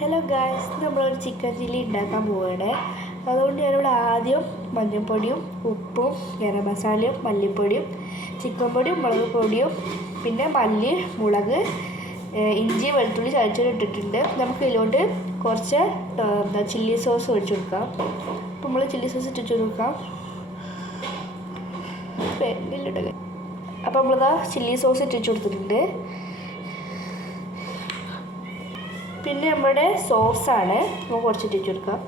Hello guys, നമ്മളൊരു chicken chilli ഉണ്ടാക്കാൻ പോവുകയാണ്. അതുകൊണ്ട് ഞാനിവിടെ ആദ്യം മഞ്ഞൾപ്പൊടിയും ഉപ്പും ഗരം മസാലയും മല്ലിപ്പൊടിയും ചിക്കൻ പൊടിയും മുളക് പൊടിയും പിന്നെ മല്ലി മുളക് ഇഞ്ചി വെളുത്തുള്ളി ചതച്ചത് ഇട്ടിട്ടുണ്ട്. നമുക്ക് ഇതിലോട്ട് കുറച്ച് ചില്ലി സോസ് ഒഴിച്ചു കൊടുക്കാം. അപ്പോൾ നമ്മൾ ചില്ലി സോസ് ഇട്ടിട്ട് കൊടുക്കാം. അപ്പോൾ നമ്മളിതാ ചില്ലി സോസ് ഇട്ടിട്ട് കൊടുത്തിട്ടുണ്ട്. പിന്നെ നമ്മുടെ സോസാണ്, നമുക്ക് കുറച്ച് ഇട്ടിട്ട് കൊടുക്കാം.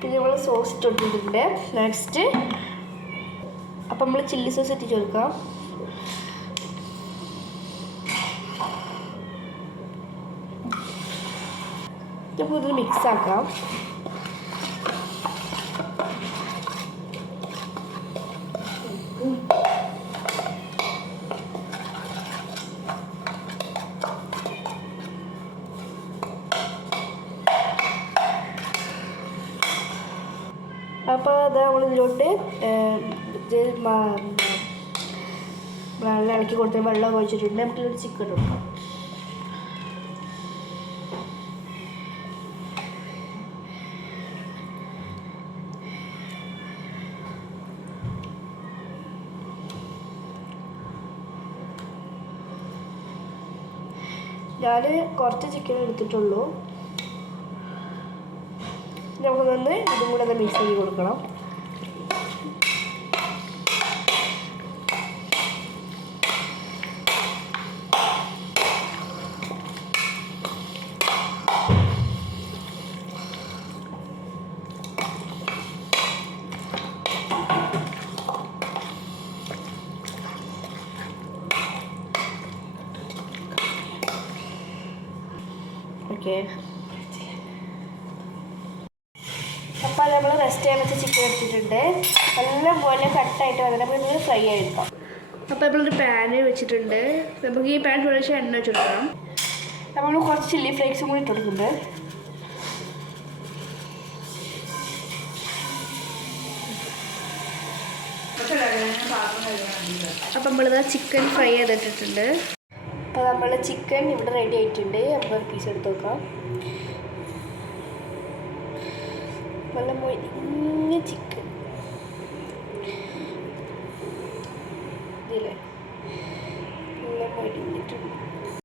പിന്നെ നമ്മൾ സോസ് ഇട്ടിട്ടുണ്ട്. നെക്സ്റ്റ് അപ്പം നമ്മൾ ചില്ലി സോസ് ഇട്ടിട്ട് കൊടുക്കാം. നമുക്കിത് മിക്സ് ആക്കാം. അപ്പോൾ അത് നമ്മളിതിലോട്ട് വെള്ളം ഇളക്കി കൊടുത്ത് വെള്ളം ഒഴിച്ചിട്ടുണ്ട്. നമുക്കിതിലോട്ട് ചിക്കൻ കൊടുക്കാം. ഞാൻ കുറച്ച് ചിക്കൻ എടുത്തിട്ടുള്ളൂ. നമുക്കൊന്ന് ഇതും കൂടെ ഒന്ന് മിക്സ് ചെയ്ത് കൊടുക്കണം. ഓക്കെ, അപ്പോൾ നമ്മൾ റെസ്റ്റ് ചെയ്യാൻ വെച്ച ചിക്കൻ എടുത്തിട്ടുണ്ട്. നല്ല പോലെ കട്ടായിട്ട് വന്നിട്ട് നമുക്ക് ഇത് ഫ്രൈ ആയിരിക്കാം. അപ്പോൾ നമ്മളൊരു പാന് വെച്ചിട്ടുണ്ട്. നമുക്ക് ഈ പാൻ കുറച്ച് എണ്ണ വെച്ചെടുക്കണം. നമ്മൾ കുറച്ച് ചില്ലി ഫ്ലേക്സും കൂടി ഇട്ട് കൊടുക്കുന്നുണ്ട്. അപ്പം നമ്മളിത് ചിക്കൻ ഫ്രൈ ചെയ്തിട്ടിട്ടുണ്ട്. അപ്പോൾ നമ്മൾ ചിക്കൻ ഇവിടെ റെഡി ആയിട്ടുണ്ട്. നമുക്ക് പീസ് എടുത്ത് നോക്കാം. നല്ല മൊരിഞ്ഞ ചിക്കൻ.